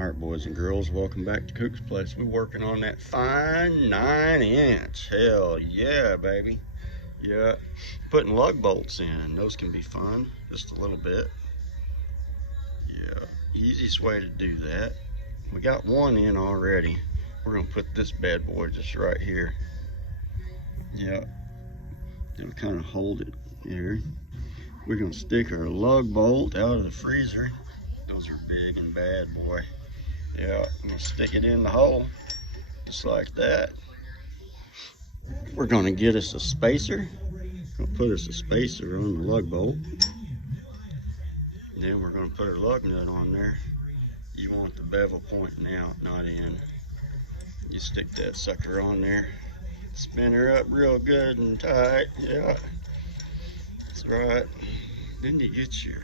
All right, boys and girls, welcome back to Cook's Place. We're working on that fine 9-inch. Hell yeah, baby. Yeah, putting lug bolts in. Those can be fun, just a little bit. Yeah, easiest way to do that. We got one in already. We're gonna put this bad boy just right here. Yeah, it'll kind of hold it here. We're gonna stick our lug bolt out of the freezer. Those are big and bad, boy. Yeah, I'm gonna stick it in the hole, just like that. We're gonna get us a spacer. Gonna put us a spacer on the lug bolt. Then we're gonna put our lug nut on there. You want the bevel pointing out, not in. You stick that sucker on there. Spin her up real good and tight. Yeah, that's right. Then you get your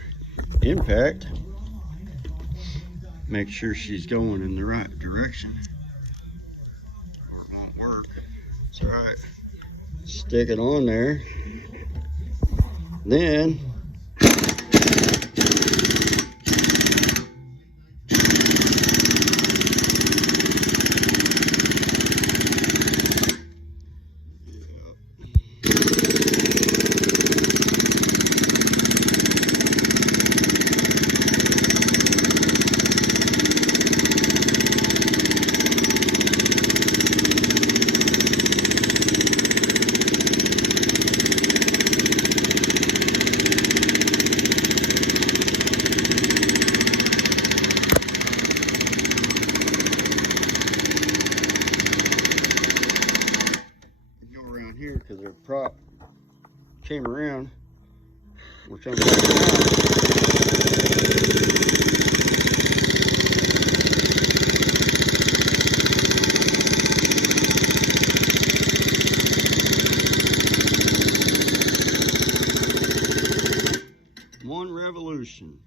impact. Make sure she's going in the right direction, or it won't work. That's right. Stick it on there. Then here, because their prop came around. We're coming back around. One revolution.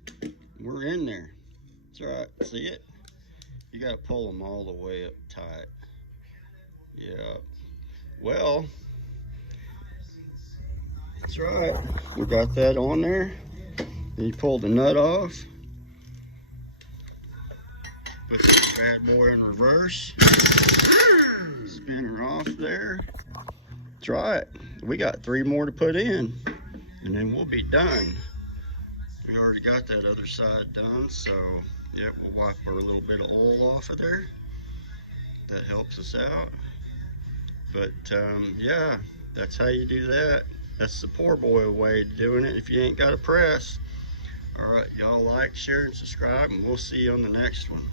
We're in there. That's right. See it? You got to pull them all the way up tight. Yeah. Well, that's right. We got that on there. Then you pull the nut off. Put this bad boy in reverse. Spin her off there. That's right. We got 3 more to put in, and then we'll be done. We already got that other side done, so yeah, we'll wipe a little bit of oil off of there. That helps us out. But yeah, that's how you do that. That's the poor boy way of doing it if you ain't got a press. All right, y'all like, share, and subscribe, and we'll see you on the next one.